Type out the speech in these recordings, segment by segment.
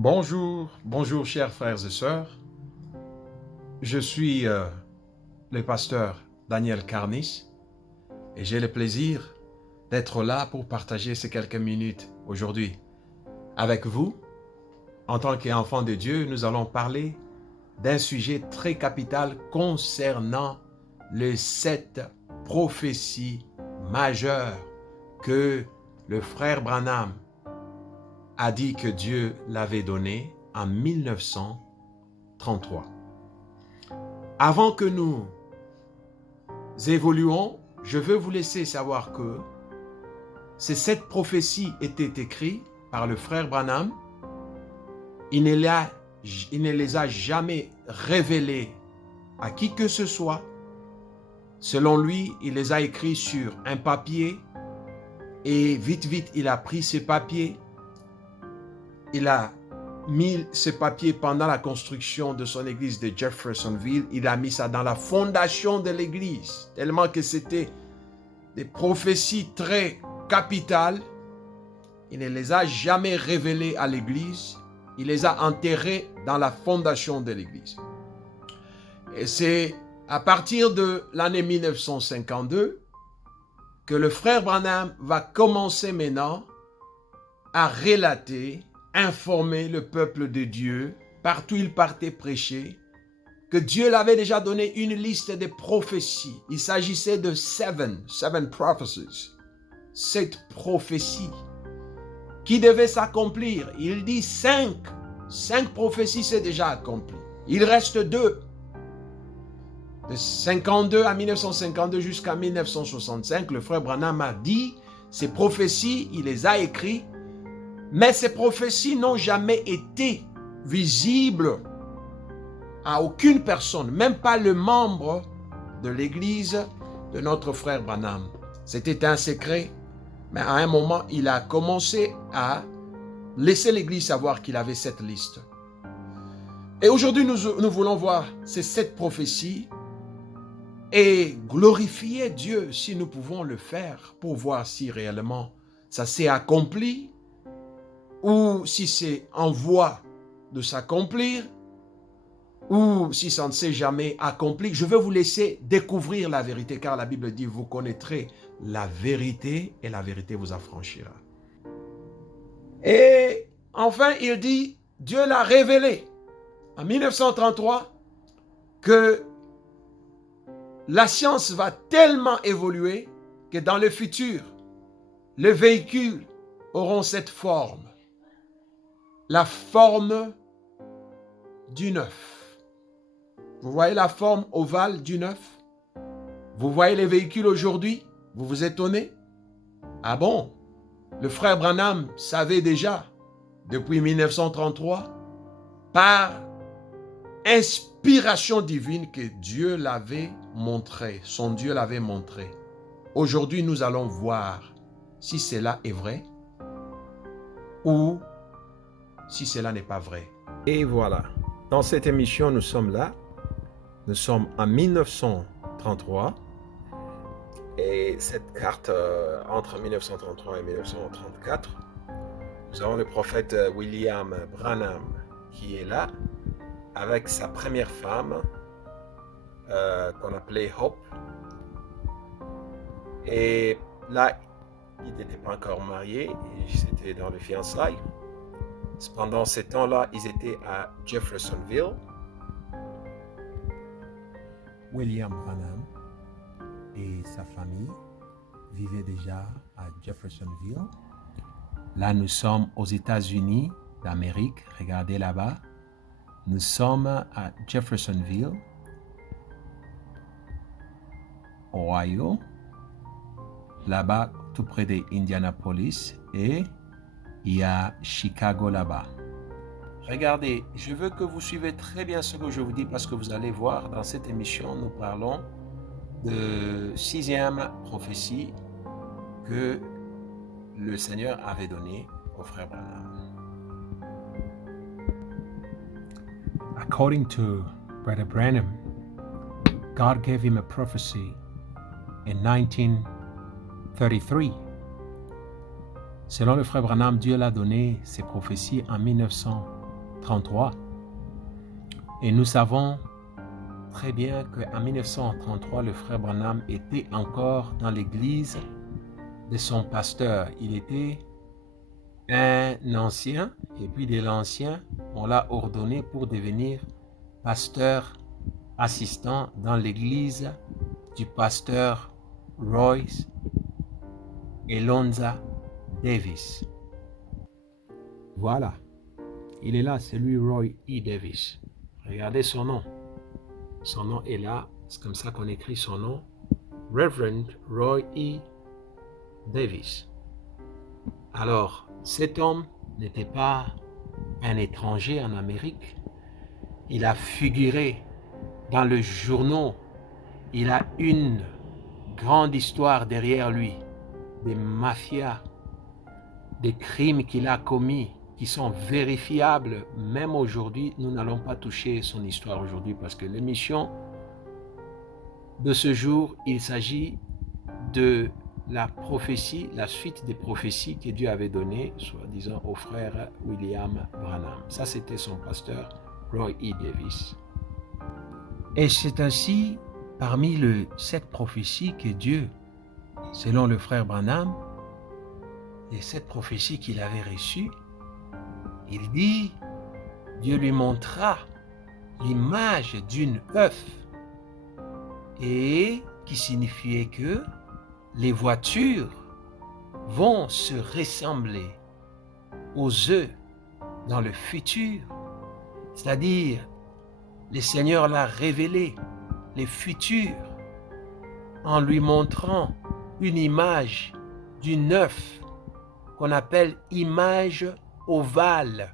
Bonjour chers frères et sœurs. Je suis le pasteur Daniel Carnis et j'ai le plaisir d'être là pour partager ces quelques minutes aujourd'hui. Avec vous, en tant qu'enfants de Dieu, nous allons parler d'un sujet très capital concernant les 7 prophéties majeures que le frère Branham a dit que Dieu l'avait donné en 1933. Avant que nous évoluons, je veux vous laisser savoir que ces 7 prophéties étaient écrites par le frère Branham. Il ne les a jamais révélées à qui que ce soit. Selon lui, il les a écrits sur un papier et vite, il a pris ces papiers. Il a mis ce papier pendant la construction de son église de Jeffersonville. Il a mis ça dans la fondation de l'église, tellement que c'était des prophéties très capitales. Il ne les a jamais révélées à l'église. Il les a enterrées dans la fondation de l'église. Et c'est à partir de l'année 1952 que le frère Branham va commencer maintenant à relater, informer le peuple de Dieu, partout il partait prêcher, que Dieu l'avait déjà donné une liste de prophéties. Il s'agissait de 7 prophecies, 7 prophéties qui devaient s'accomplir. Il dit 5 prophéties c'est déjà accompli. Il reste 2. De 52 à 1952 jusqu'à 1965, le frère Branham a dit, ces prophéties, il les a écrites, mais ces prophéties n'ont jamais été visibles à aucune personne, même pas le membre de l'église de notre frère Branham. C'était un secret, mais à un moment, il a commencé à laisser l'église savoir qu'il avait cette liste. Et aujourd'hui, nous voulons voir ces 7 prophéties et glorifier Dieu si nous pouvons le faire pour voir si réellement ça s'est accompli ou si c'est en voie de s'accomplir, ou si ça ne s'est jamais accompli. Je vais vous laisser découvrir la vérité, car la Bible dit, vous connaîtrez la vérité et la vérité vous affranchira. Et enfin, il dit, Dieu l'a révélé en 1933 que la science va tellement évoluer que dans le futur, les véhicules auront cette forme. La forme du 9. Vous voyez la forme ovale du 9? Vous voyez les véhicules aujourd'hui? Vous vous étonnez? Ah bon? Le frère Branham savait déjà, depuis 1933, par inspiration divine, que Dieu l'avait montré, son Dieu l'avait montré. Aujourd'hui, nous allons voir si cela est vrai ou si cela n'est pas vrai. Et voilà, dans cette émission, nous sommes là. Nous sommes en 1933. Et cette carte, entre 1933 et 1934, nous avons le prophète William Branham qui est là, avec sa première femme, qu'on appelait Hope. Et là, il n'était pas encore marié, c'était dans le fiançailles. Pendant ces temps-là, ils étaient à Jeffersonville. William Branham et sa famille vivaient déjà à Jeffersonville. Là, nous sommes aux États-Unis d'Amérique. Regardez là-bas. Nous sommes à Jeffersonville, Ohio. Là-bas, tout près d'Indianapolis. Et il y a Chicago là-bas. Regardez, je veux que vous suivez très bien ce que je vous dis, parce que vous allez voir, dans cette émission, nous parlons de 6e prophétie que le Seigneur avait donnée au frère Branham. According to Brother Branham, God gave him a prophecy in 1933. Selon le frère Branham, Dieu l'a donné ces prophéties en 1933. 1933. Et nous savons très bien qu'en 1933, le frère Branham était encore dans l'église de son pasteur. Il était un ancien, et puis de l'ancien, on l'a ordonné pour devenir pasteur assistant dans l'église du pasteur Royce Elonza Davis. Voilà, il est là, c'est lui, Roy E. Davis. Regardez son nom. Son nom est là, c'est comme ça qu'on écrit son nom. Reverend Roy E. Davis. Alors, cet homme n'était pas un étranger en Amérique. Il a figuré dans le journaux. Il a une grande histoire derrière lui, des mafias, des crimes qu'il a commis qui sont vérifiables. Même aujourd'hui, nous n'allons pas toucher son histoire aujourd'hui parce que l'émission de ce jour, il s'agit de la prophétie, la suite des prophéties que Dieu avait données, soi-disant, au frère William Branham. Ça, c'était son pasteur, Roy E. Davis. Et c'est ainsi, parmi les 7 prophéties que Dieu, selon le frère Branham, les 7 prophéties qu'il avait reçues, il dit, Dieu lui montra l'image d'une œuf, et qui signifiait que les voitures vont se ressembler aux œufs dans le futur. C'est-à-dire, le Seigneur l'a révélé, les futurs, en lui montrant une image d'une œuf qu'on appelle image ovale.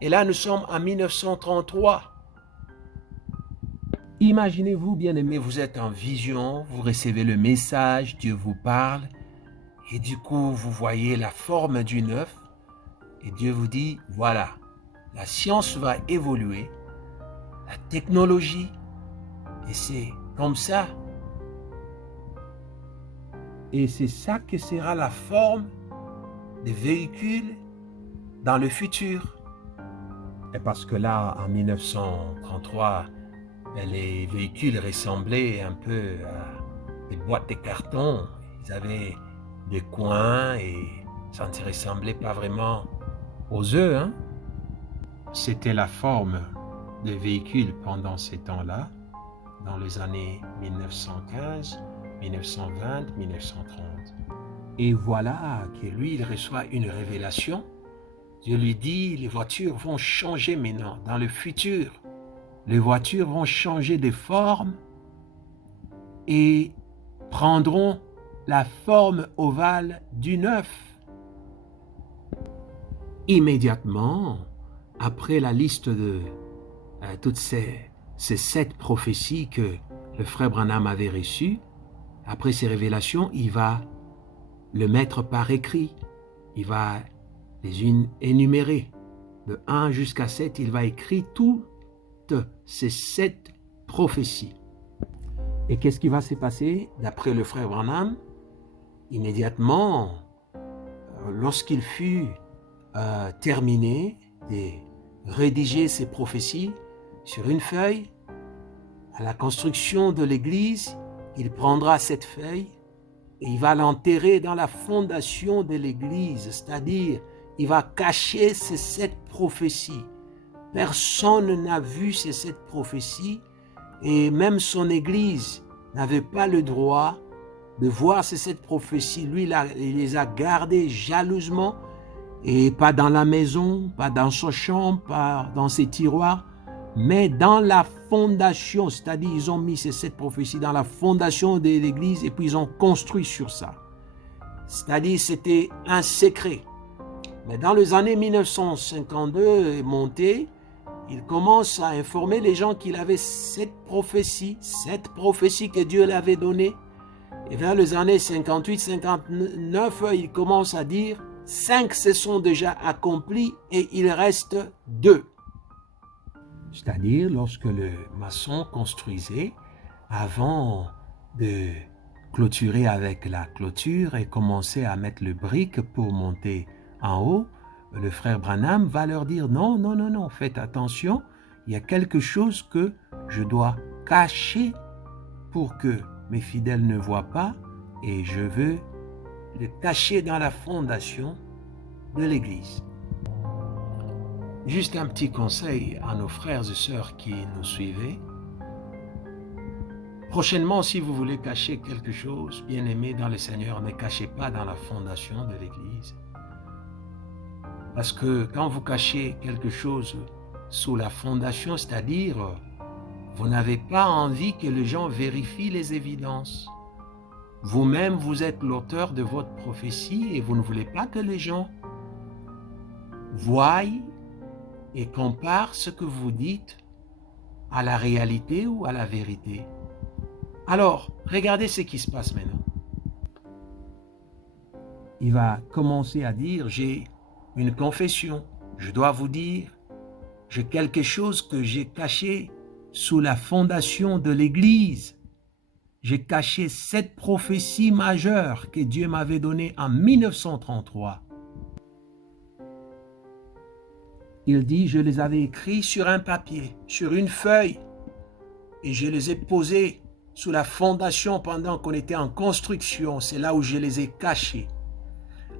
Et là, nous sommes en 1933. Imaginez-vous, bien-aimés, vous êtes en vision, vous recevez le message, Dieu vous parle, et du coup, vous voyez la forme d'une œuf, et Dieu vous dit, voilà, la science va évoluer, la technologie, et c'est comme ça. Et c'est ça que sera la forme des véhicules dans le futur. Et parce que là, en 1933, les véhicules ressemblaient un peu à des boîtes de carton. Ils avaient des coins et ça ne se ressemblait pas vraiment aux œufs. Hein? C'était la forme des véhicules pendant ces temps-là, dans les années 1915, 1920, 1930. Et voilà que lui, il reçoit une révélation. Dieu lui dit, les voitures vont changer maintenant, dans le futur. Les voitures vont changer de forme et prendront la forme ovale d'une œuf. Immédiatement, après la liste de toutes ces 7 prophéties que le frère Branham avait reçues, après ces révélations, il va le mettre par écrit. Il va les énumérer. De 1 jusqu'à 7, il va écrire toutes ces 7 prophéties. Et qu'est-ce qui va se passer d'après le frère Branham? Immédiatement, lorsqu'il fut terminé de rédiger ces prophéties sur une feuille, à la construction de l'église, il prendra cette feuille et il va l'enterrer dans la fondation de l'église, c'est-à-dire il va cacher ces 7 prophéties. Personne n'a vu ces 7 prophéties et même son église n'avait pas le droit de voir ces 7 prophéties. Lui, il les a gardées jalousement et pas dans la maison, pas dans sa chambre, pas dans ses tiroirs, mais dans la fondation, c'est-à-dire ils ont mis ces 7 prophéties dans la fondation de l'église et puis ils ont construit sur ça. C'est-à-dire c'était un secret. Mais dans les années 1952 et monté, il commence à informer les gens qu'il avait 7 prophéties que Dieu lui avait données. Et vers les années 58-59, il commence à dire 5 se sont déjà accomplis et il reste 2. C'est-à-dire lorsque le maçon construisait, avant de clôturer avec la clôture et commencer à mettre le brique pour monter en haut, le frère Branham va leur dire non, non, non, non, faites attention, il y a quelque chose que je dois cacher pour que mes fidèles ne voient pas et je veux le cacher dans la fondation de l'Église. Juste un petit conseil à nos frères et sœurs qui nous suivent. Prochainement, si vous voulez cacher quelque chose, bien-aimé dans le Seigneur, ne cachez pas dans la fondation de l'Église. Parce que quand vous cachez quelque chose sous la fondation, c'est-à-dire, vous n'avez pas envie que les gens vérifient les évidences. Vous-même, vous êtes l'auteur de votre prophétie et vous ne voulez pas que les gens voient et comparent ce que vous dites à la réalité ou à la vérité. Alors, regardez ce qui se passe maintenant. Il va commencer à dire, j'ai une confession, je dois vous dire, j'ai quelque chose que j'ai caché sous la fondation de l'Église. J'ai caché 7 prophéties majeures que Dieu m'avait données en 1933. Il dit, je les avais écrits sur un papier, sur une feuille, et je les ai posés sous la fondation pendant qu'on était en construction. C'est là où je les ai cachés.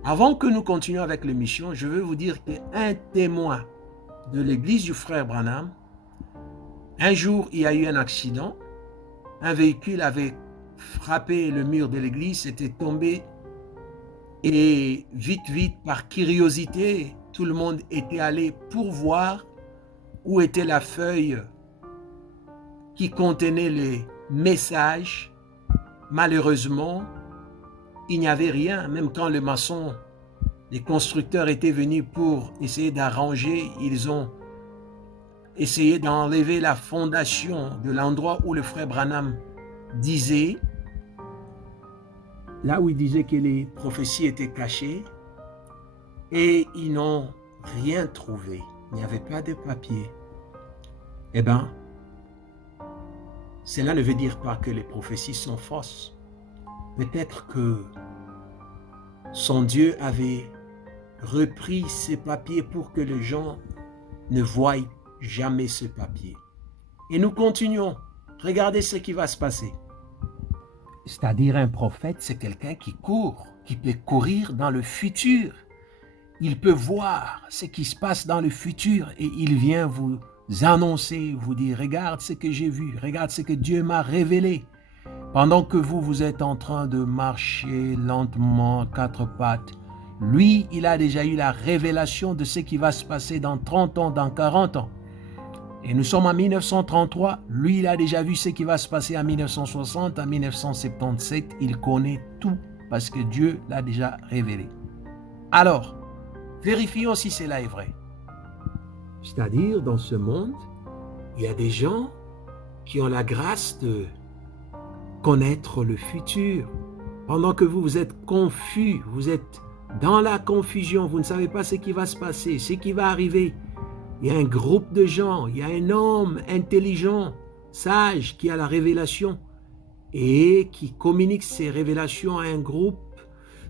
Avant que nous continuions avec l'émission, je veux vous dire qu'un témoin de l'église du frère Branham, un jour, il y a eu un accident. Un véhicule avait frappé le mur de l'église, c'était tombé. Et vite, par curiosité, tout le monde était allé pour voir où était la feuille qui contenait les messages. Malheureusement, il n'y avait rien. Même quand le maçon, les constructeurs étaient venus pour essayer d'arranger, ils ont essayé d'enlever la fondation de l'endroit où le frère Branham disait, là où il disait que les prophéties étaient cachées, et ils n'ont rien trouvé. Il n'y avait pas de papier. Eh bien, cela ne veut dire pas que les prophéties sont fausses. Peut-être que son Dieu avait repris ces papiers pour que les gens ne voient jamais ce papier. Et nous continuons. Regardez ce qui va se passer. C'est-à-dire un prophète, c'est quelqu'un qui court, qui peut courir dans le futur. Il peut voir ce qui se passe dans le futur et il vient vous annoncer, vous dire, regarde ce que j'ai vu, regarde ce que Dieu m'a révélé. Pendant que vous êtes en train de marcher lentement, 4 pattes, lui, il a déjà eu la révélation de ce qui va se passer dans 30 ans, dans 40 ans. Et nous sommes en 1933, lui, il a déjà vu ce qui va se passer en 1960, en 1977. Il connaît tout parce que Dieu l'a déjà révélé. Alors, vérifions si cela est vrai. C'est-à-dire, dans ce monde, il y a des gens qui ont la grâce de connaître le futur. Pendant que vous êtes confus, vous êtes dans la confusion, vous ne savez pas ce qui va se passer, ce qui va arriver. Il y a un groupe de gens, il y a un homme intelligent, sage, qui a la révélation et qui communique ces révélations à un groupe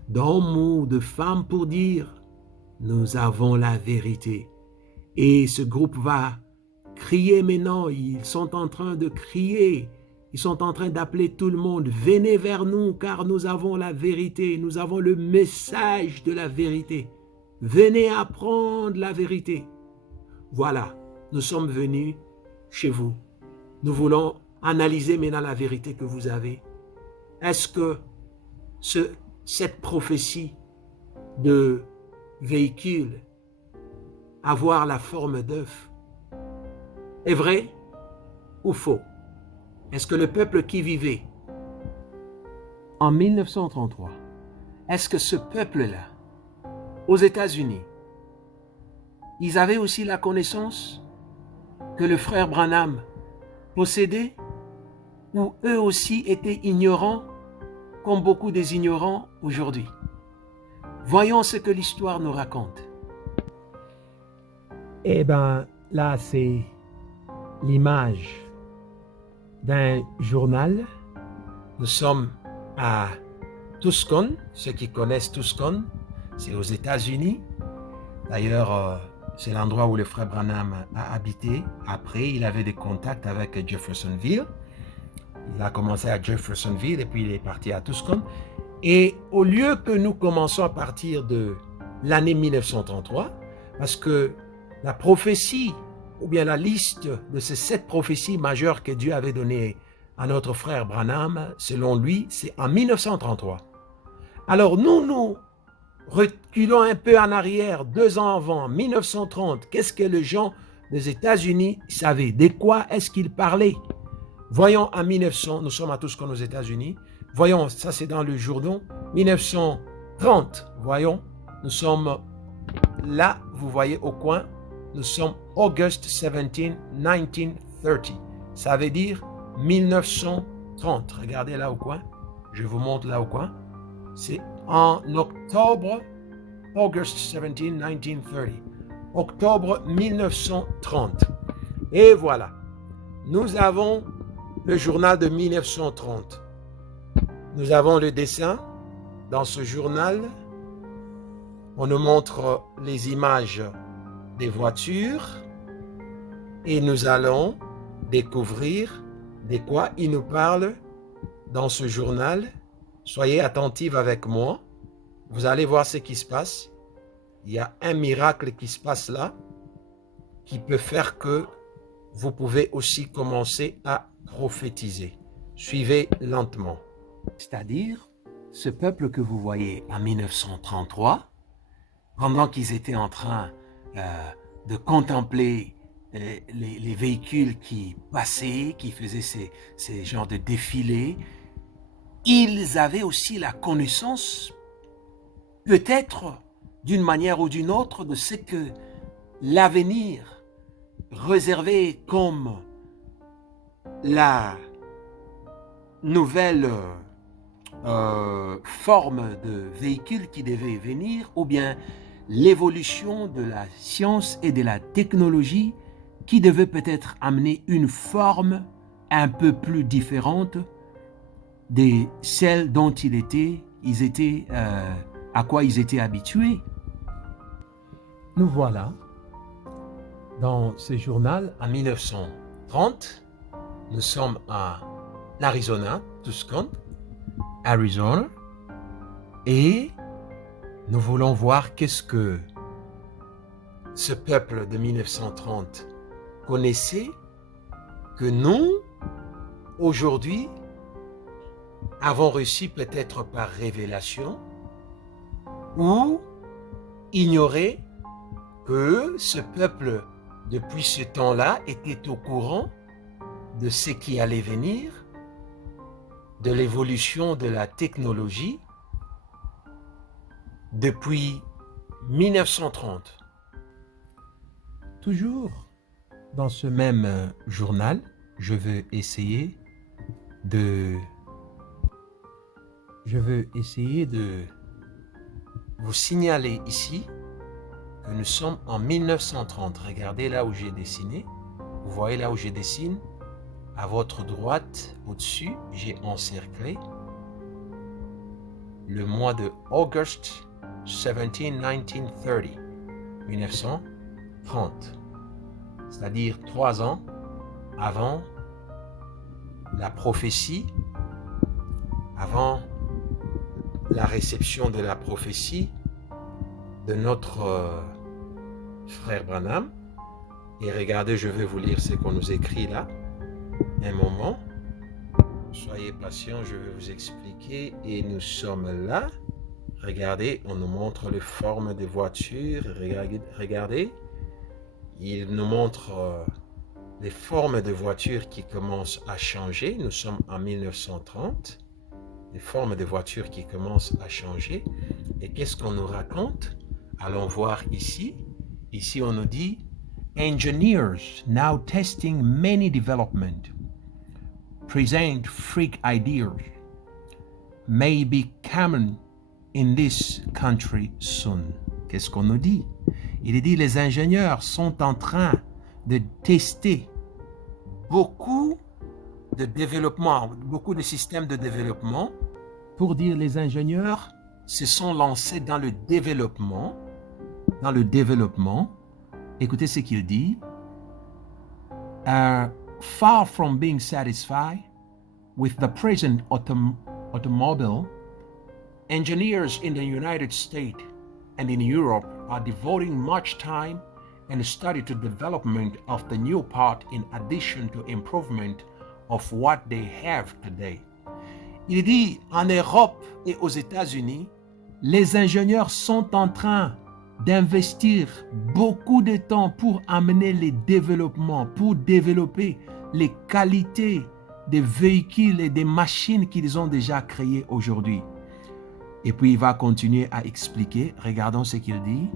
d'hommes ou de femmes pour dire « Nous avons la vérité ». Et ce groupe va crier maintenant, ils sont en train de crier, ils sont en train d'appeler tout le monde « Venez vers nous car nous avons la vérité, nous avons le message de la vérité. Venez apprendre la vérité. » Voilà, nous sommes venus chez vous. Nous voulons analyser maintenant la vérité que vous avez. Est-ce que cette prophétie de véhicule, avoir la forme d'œuf, est vraie ou faux? Est-ce que le peuple qui vivait en 1933, est-ce que ce peuple-là, aux États-Unis, ils avaient aussi la connaissance que le frère Branham possédait, ou eux aussi étaient ignorants, comme beaucoup des ignorants aujourd'hui? Voyons ce que l'histoire nous raconte. Eh bien, là, c'est l'image d'un journal. Nous sommes à Tucson, ceux qui connaissent Tucson, c'est aux États-Unis. D'ailleurs, c'est l'endroit où le frère Branham a habité. Après, il avait des contacts avec Jeffersonville. Il a commencé à Jeffersonville et puis il est parti à Tucson. Et au lieu que nous commençons à partir de l'année 1933, parce que la prophétie, ou bien la liste de ces 7 prophéties majeures que Dieu avait données à notre frère Branham, selon lui, c'est en 1933. Alors nous reculons un peu en arrière, 2 ans avant, 1930. Qu'est-ce que les gens des États-Unis savaient? De quoi est-ce qu'ils parlaient? Voyons en 1900, nous sommes à Tucson aux États-Unis. Voyons, ça c'est dans le journal, 1930. Voyons, nous sommes là, vous voyez au coin, nous sommes August 17, 1930. Ça veut dire 1930. Regardez là au coin, je vous montre là au coin. C'est en octobre, August 17, 1930. Octobre 1930. Et voilà, nous avons le journal de 1930. Nous avons le dessin. Dans ce journal, on nous montre les images des voitures et nous allons découvrir de quoi il nous parle dans ce journal. Soyez attentifs avec moi. Vous allez voir ce qui se passe. Il y a un miracle qui se passe là qui peut faire que vous pouvez aussi commencer à prophétiser. Suivez lentement. C'est-à-dire, ce peuple que vous voyez en 1933, pendant qu'ils étaient en train de contempler les véhicules qui passaient, qui faisaient ces genres de défilés, ils avaient aussi la connaissance, peut-être d'une manière ou d'une autre, de ce que l'avenir réservé comme la nouvelle forme de véhicule qui devait venir, ou bien l'évolution de la science et de la technologie qui devait peut-être amener une forme un peu plus différente de celle dont à quoi ils étaient habitués. Nous voilà dans ce journal en 1930. Nous sommes à Arizona, Tucson, Arizona, et nous voulons voir qu'est-ce que ce peuple de 1930 connaissait, que nous, aujourd'hui, avons reçu peut-être par révélation, ou ignorer que ce peuple, depuis ce temps-là, était au courant de ce qui allait venir, de l'évolution de la technologie depuis 1930. Toujours dans ce même journal, je veux essayer de vous signaler ici que nous sommes en 1930. Regardez là où j'ai dessiné. Vous voyez là où je dessine. À votre droite, au-dessus, j'ai encerclé le mois de August 17, 1930. 1930. C'est-à-dire 3 ans avant la prophétie, avant la réception de la prophétie de notre frère Branham. Et regardez, je vais vous lire ce qu'on nous écrit là. Un moment. Soyez patients, je vais vous expliquer. Et nous sommes là. Regardez, on nous montre les formes des voitures. Regardez. Il nous montre les formes de voitures qui commencent à changer. Nous sommes en 1930. Les formes de voitures qui commencent à changer. Et qu'est-ce qu'on nous raconte? Allons voir ici. Ici, on nous dit Engineers now testing many development present freak ideas may be common in this country soon. Qu'est-ce qu'on nous dit? Il dit les ingénieurs sont en train de tester beaucoup de développement, beaucoup de systèmes de développement. Pour dire les ingénieurs se sont lancés dans le développement dans le développement. Écoutez ce qu'il dit. Far from being satisfied with the present automobile, engineers in the United States and in Europe are devoting much time and study to development of the new part in addition to improvement of what they have today. Il dit, en Europe et aux États-Unis, les ingénieurs sont en train d'investir beaucoup de temps pour amener les développements, pour développer les qualités des véhicules et des machines qu'ils ont déjà créées aujourd'hui. Et puis il va continuer à expliquer, regardons ce qu'il dit.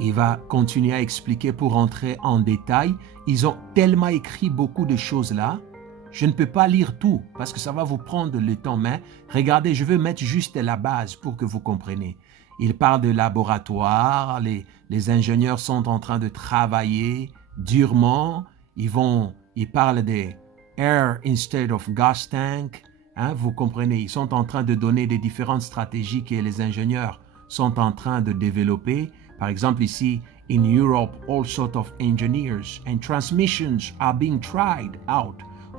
Il va continuer à expliquer pour entrer en détail. Ils ont tellement écrit beaucoup de choses là. Je ne peux pas lire tout parce que ça va vous prendre le temps. Mais regardez, je veux mettre juste la base pour que vous compreniez. Il parle de laboratoire, les ingénieurs sont en train de travailler durement. Ils parlent des air instead of gas tank. Hein, vous comprenez, ils sont en train de donner des différentes stratégies que les ingénieurs sont en train de développer. Par exemple, ici, in Europe, all sorts of engineers and transmissions are being tried out,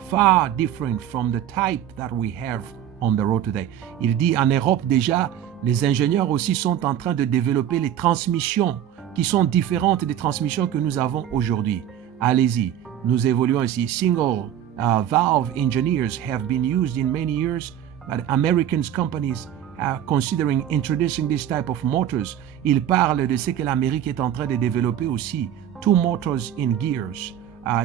far different from the type that we have on the road today. Il dit, en Europe, déjà, les ingénieurs aussi sont en train de développer les transmissions qui sont différentes des transmissions que nous avons aujourd'hui. Allez-y, nous évoluons ici. Single valve engineers have been used in many years, but American companies are considering introducing this type of motors. Il parle de ce que l'Amérique est en train de développer aussi. Two motors in gears.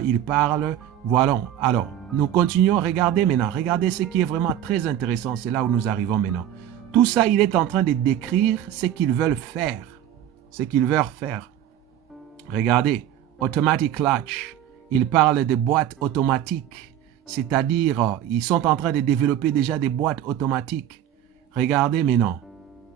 Il parle, voilà. Alors, nous continuons. Regardez maintenant. Regardez ce qui est vraiment très intéressant. C'est là où nous arrivons maintenant. Tout ça, il est en train de décrire ce qu'ils veulent faire. Ce qu'ils veulent faire. Regardez. Automatic clutch. Il parle de boîtes automatiques. C'est-à-dire, ils sont en train de développer déjà des boîtes automatiques. Regardez maintenant.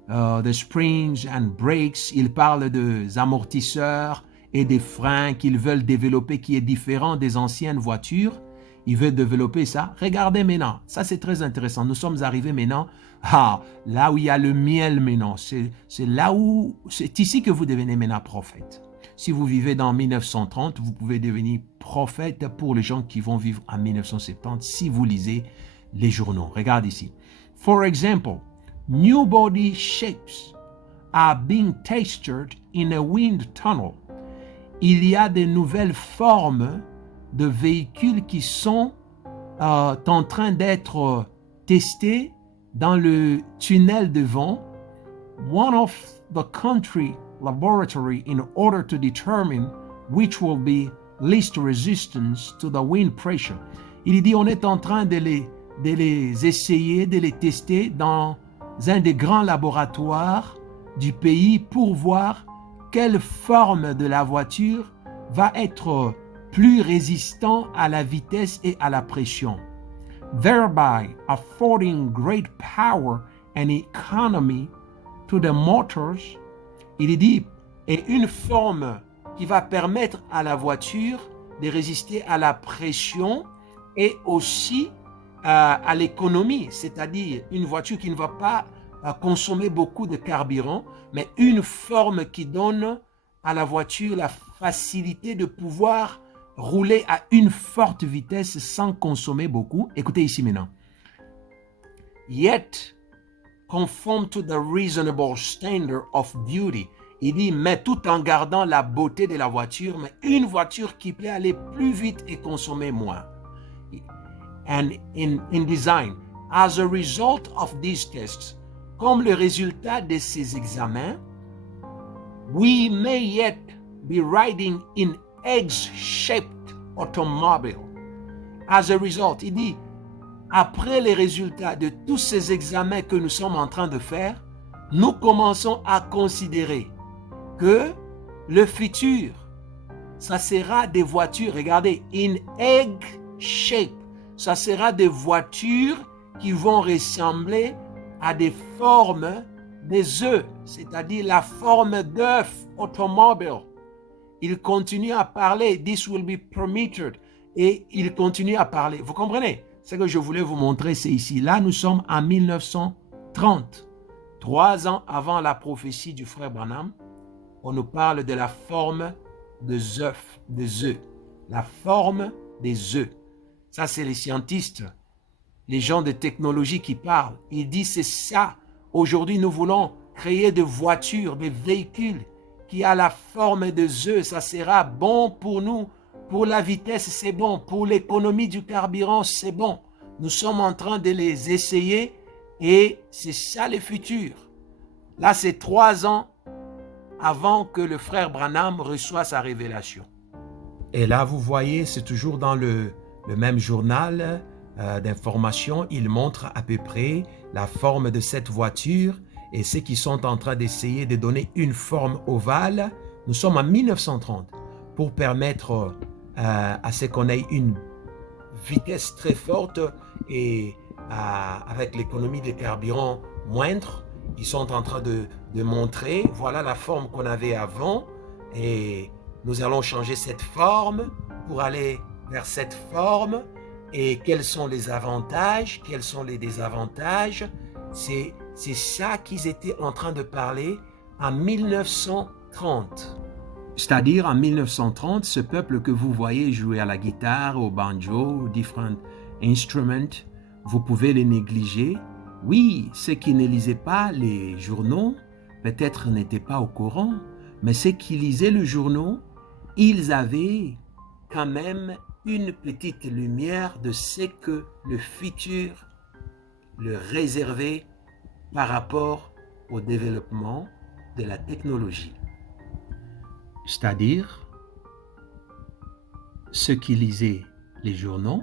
The springs and brakes. Il parle des amortisseurs et des freins qu'ils veulent développer qui est différent des anciennes voitures. Ils veulent développer ça. Regardez maintenant. Ça, c'est très intéressant. Nous sommes arrivés maintenant là où il y a le miel maintenant. C'est là où... C'est ici que vous devenez maintenant prophète. Si vous vivez dans 1930, vous pouvez devenir prophète pour les gens qui vont vivre en 1970 si vous lisez les journaux. Regarde ici. For example, new body shapes are being tested in a wind tunnel. Il y a de nouvelles formes de véhicules qui sont en train d'être testées dans le tunnel de vent. One of the country laboratory in order to determine which will be least resistance to the wind pressure. Il dit on est en train de les essayer, de les tester dans un des grands laboratoires du pays pour voir quelle forme de la voiture va être plus résistant à la vitesse et à la pression, thereby affording great power and economy to the motors. Il dit, et une forme qui va permettre à la voiture de résister à la pression et aussi à l'économie, c'est-à-dire une voiture qui ne va pas consommer beaucoup de carburant, mais une forme qui donne à la voiture la facilité de pouvoir rouler à une forte vitesse sans consommer beaucoup. Écoutez ici maintenant. Yet, conform to the reasonable standard of beauty. Il dit, mais tout en gardant la beauté de la voiture, mais une voiture qui peut aller plus vite et consommer moins. And in design, as a result of these tests, comme le résultat de ces examens, we may yet be riding in egg-shaped automobile. As a result, il dit, après les résultats de tous ces examens que nous sommes en train de faire, nous commençons à considérer que le futur, ça sera des voitures, regardez, in egg shape. Ça sera des voitures qui vont ressembler à des formes des œufs, c'est-à-dire la forme d'œuf automobile. Il continue à parler, this will be permitted, et il continue à parler. Vous comprenez? Ce que je voulais vous montrer, c'est ici. Là, nous sommes en 1930, 3 ans avant la prophétie du frère Branham. on nous parle de la forme des œufs. La forme des œufs. Ça, c'est les scientistes, les gens de technologie qui parlent. Ils disent, c'est ça. Aujourd'hui, nous voulons créer des voitures, des véhicules qui a la forme des œufs. Ça sera bon pour nous. Pour la vitesse, c'est bon. Pour l'économie du carburant, c'est bon. Nous sommes en train de les essayer et c'est ça le futur. Là, c'est 3 ans avant que le frère Branham reçoive sa révélation. Et là, vous voyez, c'est toujours dans le même journal d'information. Il montre à peu près la forme de cette voiture et ceux qui sont en train d'essayer de donner une forme ovale. Nous sommes en 1930 pour permettre à ce qu'on ait une vitesse très forte et avec l'économie des carburants moindre. Ils sont en train de montrer, voilà la forme qu'on avait avant et nous allons changer cette forme pour aller vers cette forme et quels sont les avantages, quels sont les désavantages. C'est ça qu'ils étaient en train de parler en 1930. C'est-à-dire en 1930, ce peuple que vous voyez jouer à la guitare, au banjo, aux différents instruments, vous pouvez les négliger. Oui, ceux qui ne lisaient pas les journaux, peut-être n'étaient pas au courant, mais ceux qui lisaient le journal, ils avaient quand même une petite lumière de ce que le futur leur réservait par rapport au développement de la technologie. C'est-à-dire, ceux qui lisaient les journaux,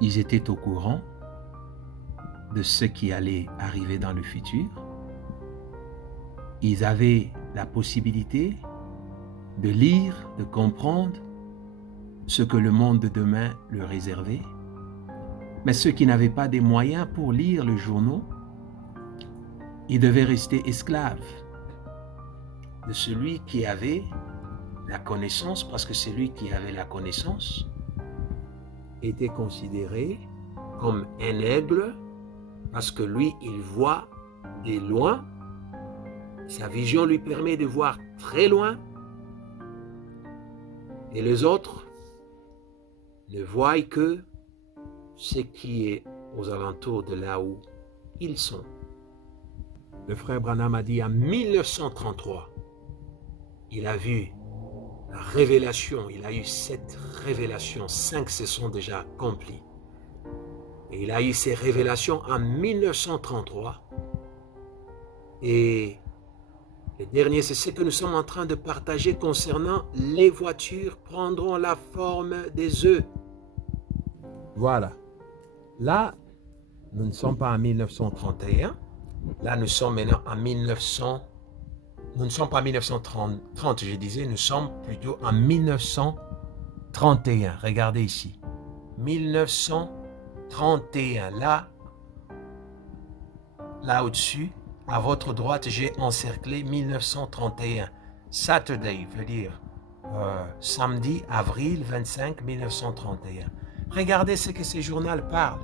ils étaient au courant de ce qui allait arriver dans le futur. Ils avaient la possibilité de lire, de comprendre ce que le monde de demain leur réservait. Mais ceux qui n'avaient pas des moyens pour lire le journal, ils devaient rester esclaves de celui qui avait la connaissance, parce que celui qui avait la connaissance était considéré comme un aigle, parce que lui, il voit de loin. Sa vision lui permet de voir très loin. Et les autres ne voient que ce qui est aux alentours de là où ils sont. Le frère Branham a dit en 1933, il a vu la révélation, il a eu 7 révélations, 5 se sont déjà accomplies. Et il a eu ces révélations en 1933. Et le dernier, c'est ce que nous sommes en train de partager concernant les voitures prendront la forme des œufs. Voilà. Là, nous ne sommes pas en 1931. Là, nous sommes maintenant en 1900. Nous ne sommes pas en 1930, je disais, nous sommes plutôt en 1931. Regardez ici. 1931. Là au-dessus, à votre droite, j'ai encerclé 1931. Saturday veut dire samedi, avril 25, 1931. Regardez ce que ce journal parle.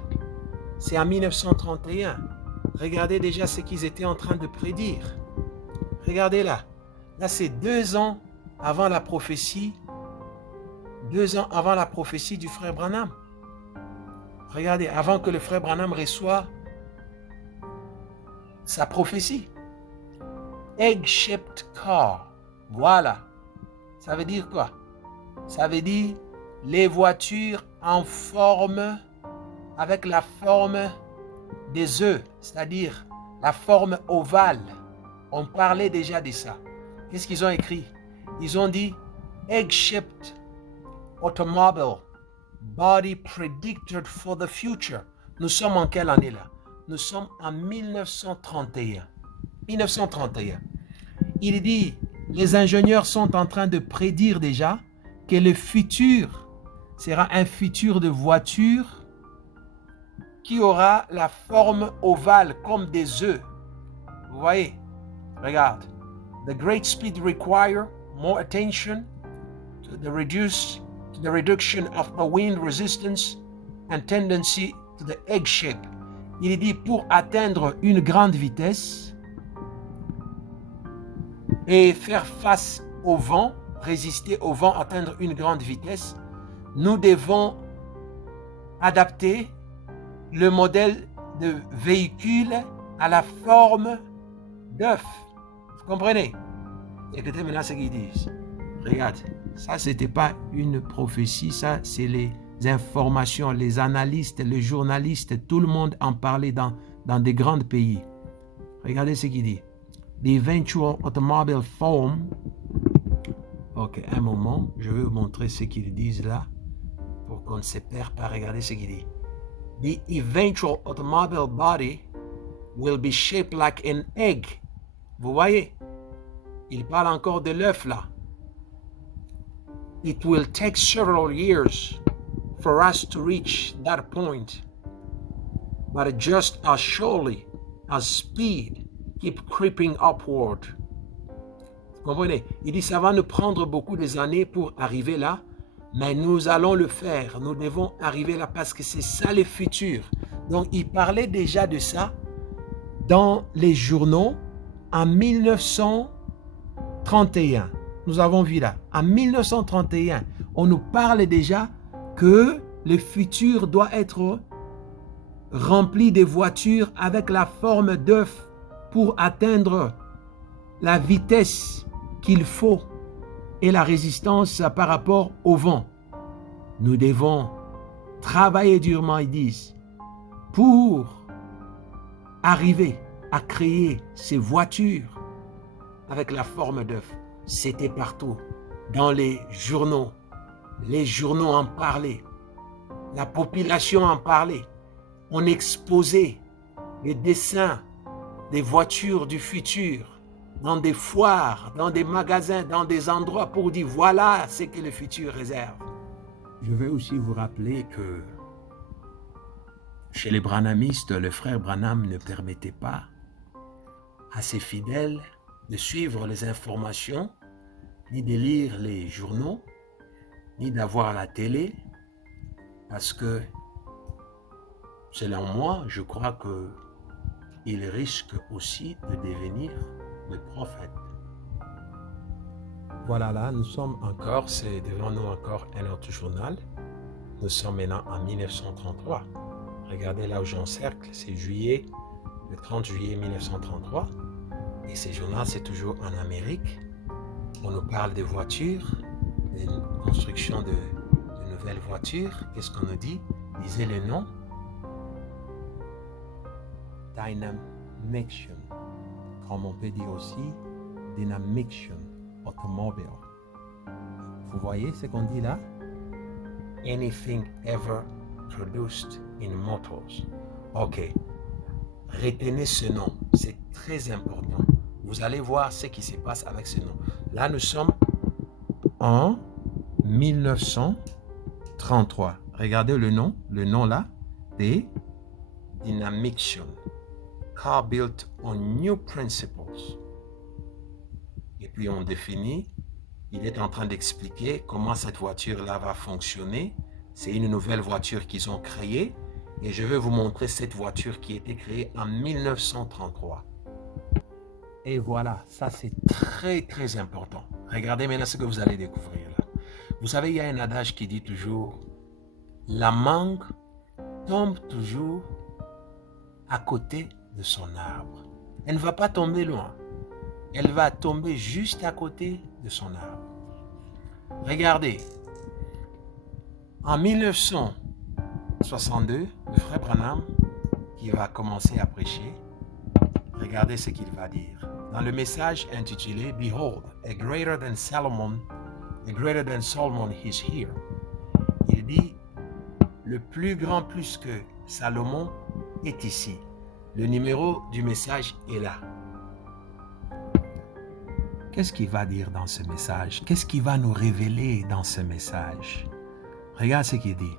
C'est en 1931. Regardez déjà ce qu'ils étaient en train de prédire. Regardez là. Là, c'est 2 ans avant la prophétie. 2 ans avant la prophétie du frère Branham. Regardez, avant que le frère Branham reçoive sa prophétie. Egg-shaped car. Voilà. Ça veut dire quoi? Ça veut dire les voitures en forme, avec la forme des œufs, c'est-à-dire la forme ovale. On parlait déjà de ça. Qu'est-ce qu'ils ont écrit? Ils ont dit egg-shaped automobile, body predicted for the future. Nous sommes en quelle année là? Nous sommes en 1931. 1931. Il dit, les ingénieurs sont en train de prédire déjà que le futur sera un futur de voiture qui aura la forme ovale comme des œufs. Vous voyez? Regarde. The great speed require more attention to the reduction of the wind resistance and tendency to the egg shape. Il dit pour atteindre une grande vitesse, et faire face au vent, résister au vent, atteindre une grande vitesse, nous devons adapter le modèle de véhicule à la forme d'œuf. Vous comprenez? Écoutez maintenant ce qu'ils disent. Regarde, ça c'était pas une prophétie, ça c'est les informations, les analystes, les journalistes, tout le monde en parlait dans des grands pays. Regardez ce qu'il dit. The eventual automobile form. Ok, un moment, je vais vous montrer ce qu'ils disent là pour qu'on ne se perd pas. Regardez ce qu'il dit. The eventual automobile body will be shaped like an egg. Vous voyez? Il parle encore de l'œuf là. It will take several years for us to reach that point. But just as surely as speed keep creeping upward. Vous comprenez? Il dit ça va nous prendre beaucoup des années pour arriver là, mais nous allons le faire. Nous devons arriver là parce que c'est ça le futur. Donc il parlait déjà de ça dans les journaux en 1931. Nous avons vu là, en 1931, on nous parle déjà que le futur doit être rempli de voitures avec la forme d'œuf pour atteindre la vitesse qu'il faut et la résistance par rapport au vent. Nous devons travailler durement, ils disent, pour arriver à créer ces voitures avec la forme d'œuf. C'était partout, dans les journaux. Les journaux en parlaient. La population en parlait. On exposait les dessins des voitures du futur dans des foires, dans des magasins, dans des endroits pour dire voilà ce que le futur réserve. Je veux aussi vous rappeler que chez les branhamistes, le frère Branham ne permettait pas à ses fidèles de suivre les informations, ni de lire les journaux, ni d'avoir la télé, parce que, selon moi, je crois qu'il risque aussi de devenir le prophète. Voilà, là, nous sommes encore, c'est devant nous encore un autre journal. Nous sommes maintenant en 1933. Regardez là où j'encercle, c'est le 30 juillet 1933. Et ce journal, c'est toujours en Amérique. On nous parle de voitures, de construction de nouvelles voitures. Qu'est-ce qu'on nous dit? Lisez le nom. Dynamiction. Comme on peut dire aussi, Dynamiction Automobile. Vous voyez ce qu'on dit là? Anything ever produced in motors. Ok. Retenez ce nom. C'est très important. Vous allez voir ce qui se passe avec ce nom. Là, nous sommes en 1933. Regardez le nom là, c'est Dynamiction. Car built on new principles. Et puis on définit, il est en train d'expliquer comment cette voiture-là va fonctionner. C'est une nouvelle voiture qu'ils ont créée. Et je vais vous montrer cette voiture qui a été créée en 1933. Et voilà, ça c'est très très important. Regardez maintenant ce que vous allez découvrir là. Vous savez, il y a un adage qui dit toujours, la mangue tombe toujours à côté de son arbre. Elle ne va pas tomber loin. Elle va tomber juste à côté de son arbre. Regardez, en 1962, le frère Branham, qui va commencer à prêcher, regardez ce qu'il va dire. Dans le message intitulé « Behold, a greater than Solomon is here ». Il dit « Le plus grand plus que Salomon est ici ». Le numéro du message est là. Qu'est-ce qu'il va dire dans ce message? Qu'est-ce qu'il va nous révéler dans ce message? Regarde ce qu'il dit.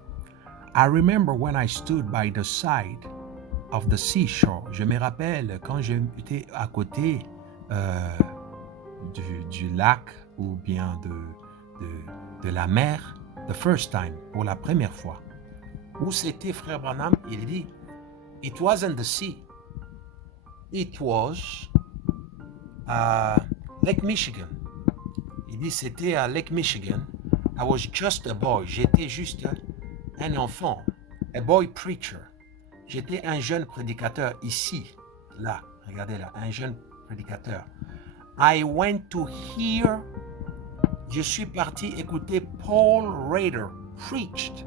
I remember when I stood by the side of the seashore. Je me rappelle quand j'étais à côté du lac ou bien de la mer, the first time, pour la première fois. Où c'était, frère Branham? Il dit, it wasn't the sea. It was Lake Michigan. Il dit, c'était à Lake Michigan. I was just a boy. J'étais juste un enfant. A boy preacher. J'étais un jeune prédicateur ici. Là, regardez là, un jeune prédicateur. I went to hear. Je suis parti écouter Paul Rader preached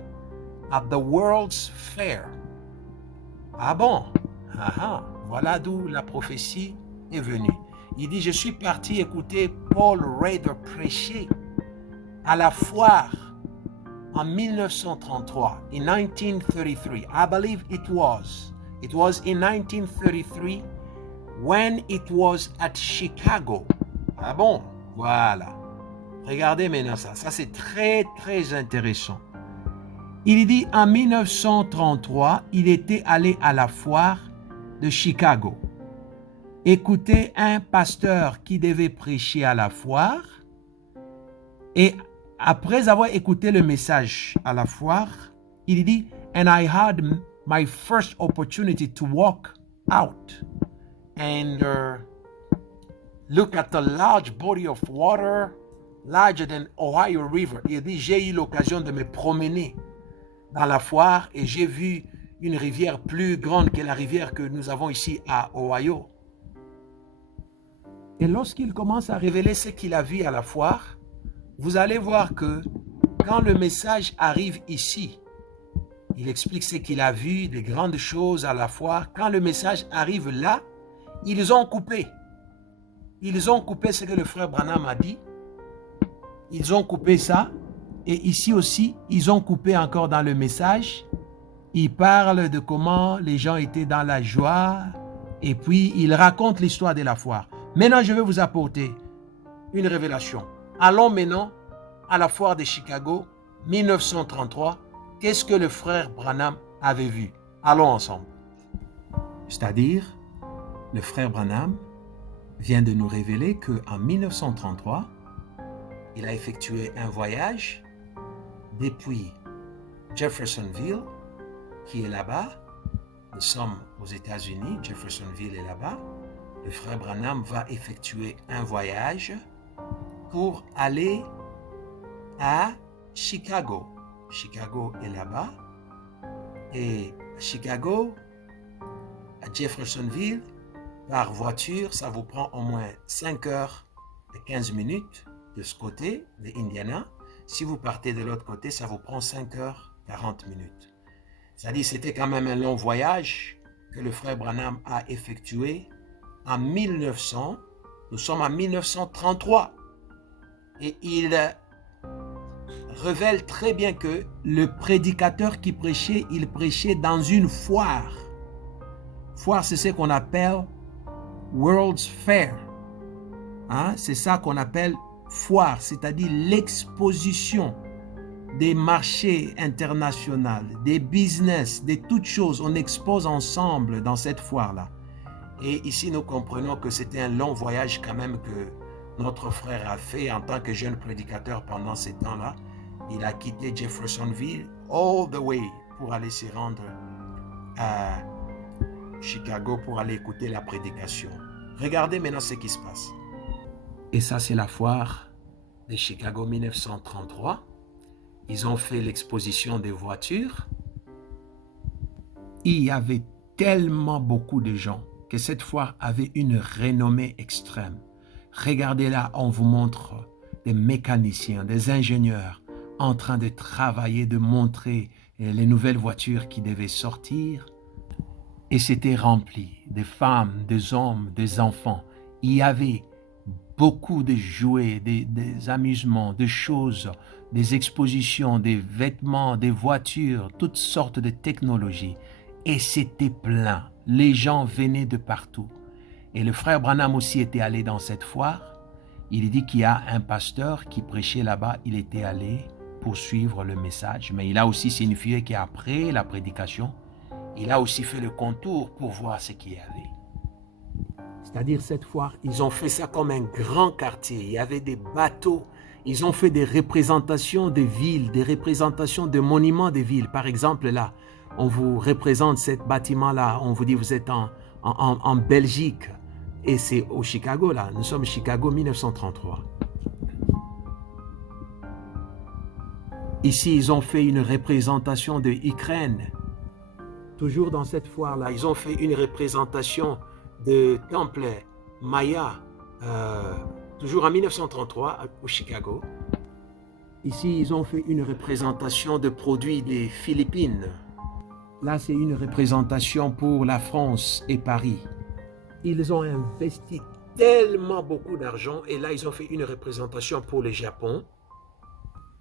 at the World's Fair. Ah bon? Voilà d'où la prophétie est venue. Il dit, je suis parti écouter Paul Rader prêcher à la foire en 1933, in 1933. I believe it was. It was in 1933 when it was at Chicago. Ah bon? Voilà. Regardez maintenant ça. Ça, c'est très, très intéressant. Il dit, en 1933, il était allé à la foire de Chicago. Écoutez un pasteur qui devait prêcher à la foire. Et après avoir écouté le message à la foire, il dit, and I had my first opportunity to walk out and look at the large body of water larger than Ohio River. Il dit, j'ai eu l'occasion de me promener dans la foire et j'ai vu une rivière plus grande que la rivière que nous avons ici à Ohio. Et lorsqu'il commence à révéler ce qu'il a vu à la foire, vous allez voir que quand le message arrive ici, il explique ce qu'il a vu, des grandes choses à la foire. Quand le message arrive là, ils ont coupé. Ils ont coupé ce que le frère Branham a dit. Ils ont coupé ça. Et ici aussi, ils ont coupé encore dans le message. Il parle de comment les gens étaient dans la joie. Et puis, il raconte l'histoire de la foire. Maintenant, je vais vous apporter une révélation. Allons maintenant à la foire de Chicago, 1933. Qu'est-ce que le frère Branham avait vu? Allons ensemble. C'est-à-dire, le frère Branham vient de nous révéler qu'en 1933, il a effectué un voyage depuis Jeffersonville, qui est là-bas. Nous sommes aux États-Unis, Jeffersonville est là-bas. Le frère Branham va effectuer un voyage pour aller à Chicago. Chicago est là-bas. Et à Chicago, à Jeffersonville, par voiture, ça vous prend au moins 5 heures et 15 minutes de ce côté, de Indiana. Si vous partez de l'autre côté, ça vous prend 5 heures 40 minutes. C'est-à-dire c'était quand même un long voyage que le frère Branham a effectué en 1900. Nous sommes en 1933. Et il révèle très bien que le prédicateur qui prêchait, il prêchait dans une foire. Foire, c'est ce qu'on appelle World's Fair. C'est ça qu'on appelle foire, c'est-à-dire l'exposition des marchés internationaux, des business, de toutes choses. On expose ensemble dans cette foire-là. Et ici, nous comprenons que c'était un long voyage quand même que notre frère a fait en tant que jeune prédicateur pendant ces temps-là. Il a quitté Jeffersonville all the way pour aller se rendre à Chicago pour aller écouter la prédication. Regardez maintenant ce qui se passe. Et ça, c'est la foire de Chicago 1933. Ils ont fait l'exposition des voitures. Il y avait tellement beaucoup de gens que cette foire avait une renommée extrême. Regardez là, on vous montre des mécaniciens, des ingénieurs en train de travailler, de montrer les nouvelles voitures qui devaient sortir. Et c'était rempli, des femmes, des hommes, des enfants. Il y avait beaucoup de jouets, des amusements, des choses, des expositions, des vêtements, des voitures, toutes sortes de technologies. Et c'était plein. Les gens venaient de partout. Et le frère Branham aussi était allé dans cette foire. Il dit qu'il y a un pasteur qui prêchait là-bas. Il était allé poursuivre le message. Mais il a aussi signifié qu'après la prédication, il a aussi fait le contour pour voir ce qu'il y avait. C'est-à-dire cette foire, ils ont fait ça comme un grand quartier. Il y avait des bateaux. Ils ont fait des représentations de villes, des représentations de monuments de villes. Par exemple, là, on vous représente ce bâtiment-là. On vous dit, vous êtes en Belgique. Et c'est au Chicago, là. Nous sommes Chicago 1933. Ici, ils ont fait une représentation de Ukraine. Toujours dans cette foire-là, ils ont fait une représentation de temple Maya, toujours en 1933 au Chicago. Ici, ils ont fait une représentation de produits des Philippines. Là, c'est une représentation pour la France et Paris. Ils ont investi tellement beaucoup d'argent et là, ils ont fait une représentation pour le Japon.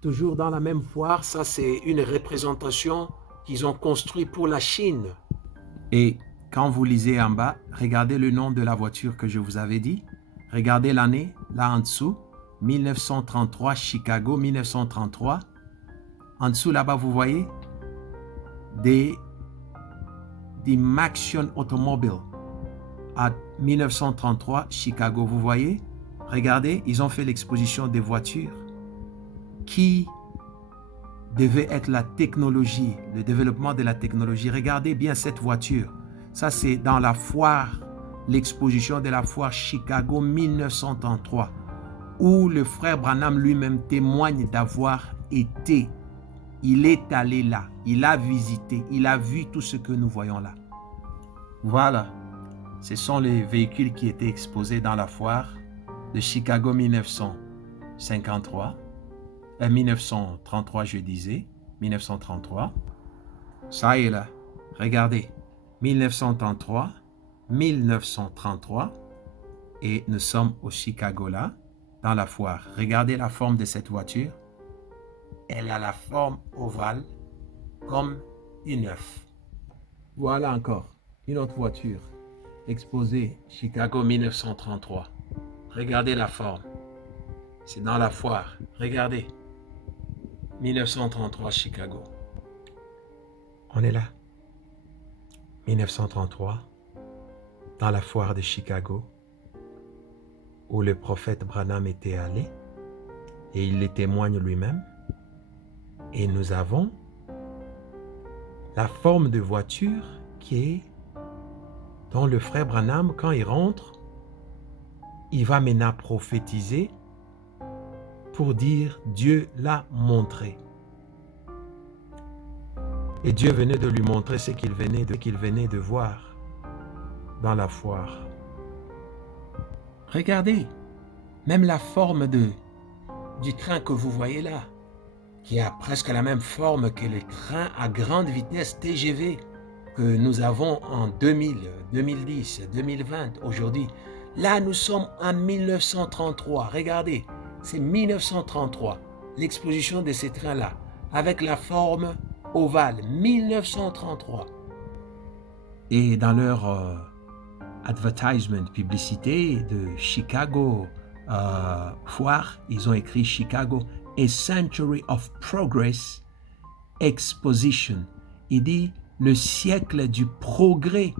Toujours dans la même foire, ça c'est une représentation qu'ils ont construite pour la Chine. Et quand vous lisez en bas, regardez le nom de la voiture que je vous avais dit. Regardez l'année, là en dessous, 1933, Chicago, 1933. En dessous, là-bas, vous voyez, des Maxion Automobile à 1933, Chicago. Vous voyez, regardez, ils ont fait l'exposition des voitures qui devait être la technologie, le développement de la technologie. Regardez bien cette voiture. Ça, c'est dans la foire, l'exposition de la foire Chicago 1933, où le frère Branham lui-même témoigne d'avoir été. Il est allé là, il a visité, il a vu tout ce que nous voyons là. Voilà, ce sont les véhicules qui étaient exposés dans la foire de Chicago 1953. 1933, je disais, 1933. Ça est là, regardez, 1933, et nous sommes au Chicago là, dans la foire. Regardez la forme de cette voiture. Elle a la forme ovale, comme une œuf. Voilà encore, une autre voiture, exposée, Chicago 1933. Regardez la forme, c'est dans la foire, regardez. 1933, Chicago. On est là. 1933, dans la foire de Chicago, où le prophète Branham était allé, et il le témoigne lui-même. Et nous avons la forme de voiture qui est dans le frère Branham, quand il rentre, il va maintenant prophétiser pour dire Dieu l'a montré. Et Dieu venait de lui montrer ce qu'il venait de voir dans la foire. Regardez, même la forme du train que vous voyez là, qui a presque la même forme que les trains à grande vitesse TGV que nous avons en 2000, 2010, 2020, aujourd'hui. Là, nous sommes en 1933. Regardez, c'est 1933, l'exposition de ces trains-là, avec la forme ovale, 1933. Et dans leur advertisement, publicité de Chicago foire, ils ont écrit Chicago, A Century of Progress Exposition. Il dit le siècle du progrès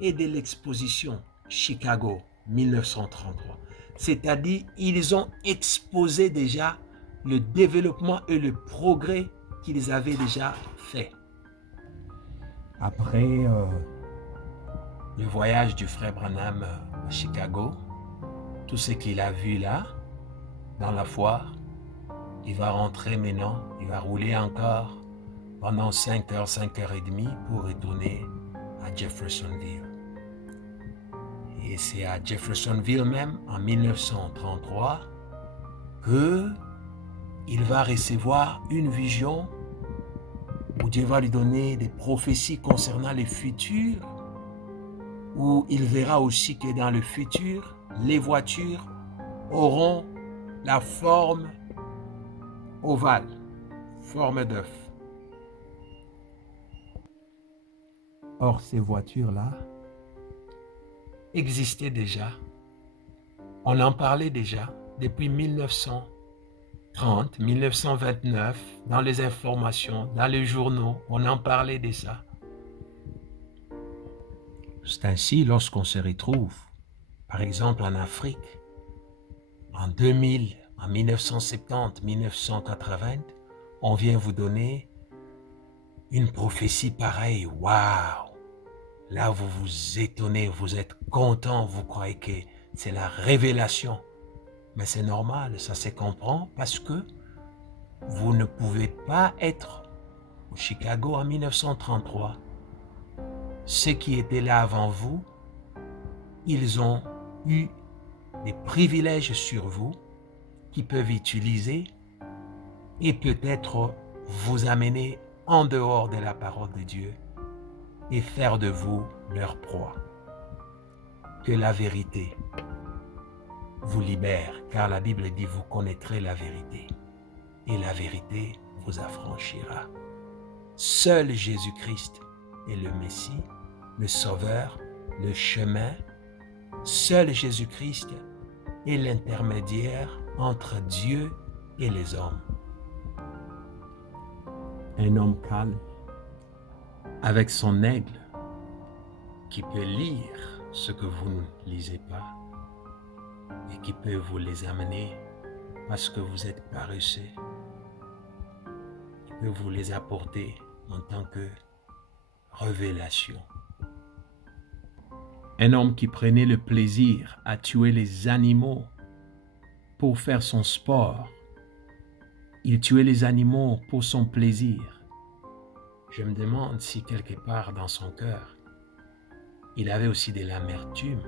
et de l'exposition, Chicago, 1933. C'est-à-dire, ils ont exposé déjà le développement et le progrès qu'ils avaient déjà fait. Après le voyage du frère Branham à Chicago, tout ce qu'il a vu là, dans la foire, il va rentrer maintenant, il va rouler encore pendant 5 heures, 5 heures et demie pour retourner à Jeffersonville. Et c'est à Jeffersonville même, en 1933, qu'il va recevoir une vision où Dieu va lui donner des prophéties concernant le futur, où il verra aussi que dans le futur, les voitures auront la forme ovale, forme d'œuf. Or, ces voitures-là existaient déjà. On en parlait déjà depuis 1930, 1929, dans les informations, dans les journaux, on en parlait de ça. C'est ainsi lorsqu'on se retrouve, par exemple en Afrique, en 2000, en 1970, 1980, on vient vous donner une prophétie pareille. Waouh! Là, vous vous étonnez, vous êtes content, vous croyez que c'est la révélation. Mais c'est normal, ça se comprend parce que vous ne pouvez pas être au Chicago en 1933. Ceux qui étaient là avant vous, ils ont eu des privilèges sur vous qu'ils peuvent utiliser et peut-être vous amener en dehors de la parole de Dieu et faire de vous leur proie. Que la vérité vous libère, car la Bible dit vous connaîtrez la vérité et la vérité vous affranchira. Seul Jésus-Christ est le Messie, le Sauveur, le chemin. Seul Jésus-Christ est l'intermédiaire entre Dieu et les hommes. Un homme calme, avec son aigle, qui peut lire ce que vous ne lisez pas et qui peut vous les amener parce que vous êtes paresseux. Il peut vous les apporter en tant que révélation. Un homme qui prenait le plaisir à tuer les animaux pour faire son sport. Il tuait les animaux pour son plaisir. Je me demande si quelque part dans son cœur, il avait aussi de l'amertume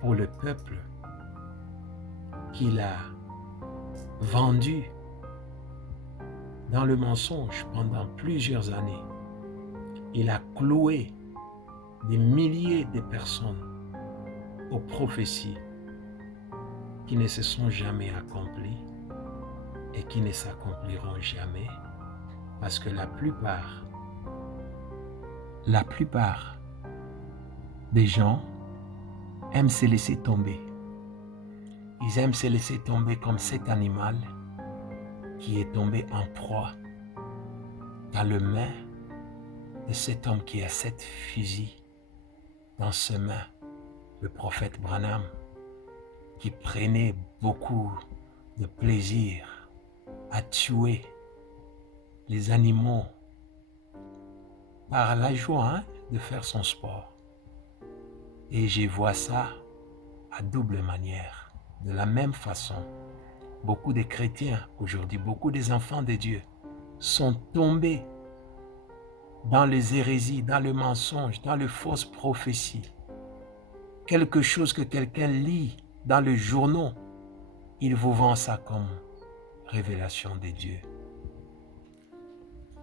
pour le peuple qu'il a vendu dans le mensonge pendant plusieurs années. Il a cloué des milliers de personnes aux prophéties qui ne se sont jamais accomplies et qui ne s'accompliront jamais parce que la plupart des gens aiment se laisser tomber. Ils aiment se laisser tomber comme cet animal qui est tombé en proie dans le main de cet homme qui a 7 fusils dans ses mains, le prophète Branham, qui prenait beaucoup de plaisir à tuer les animaux par la joie de faire son sport. Et je vois ça à double manière. De la même façon, beaucoup de chrétiens aujourd'hui, beaucoup des enfants de Dieu sont tombés dans les hérésies, dans le mensonge, dans les fausses prophéties. Quelque chose que quelqu'un lit dans le journal, il vous vend ça comme révélation de Dieu.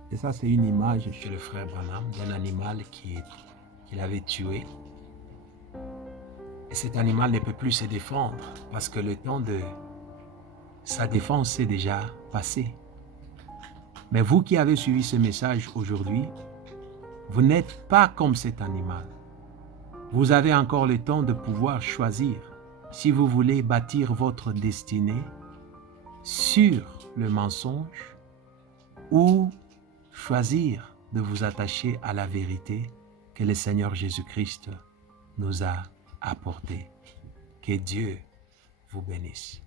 Et ça, c'est une image chez le frère Branham d'un animal qu'il avait tué. Et cet animal ne peut plus se défendre parce que le temps de sa défense est déjà passé. Mais vous qui avez suivi ce message aujourd'hui, vous n'êtes pas comme cet animal. Vous avez encore le temps de pouvoir choisir si vous voulez bâtir votre destinée sur le mensonge ou choisir de vous attacher à la vérité que le Seigneur Jésus-Christ nous a apportée. Que Dieu vous bénisse.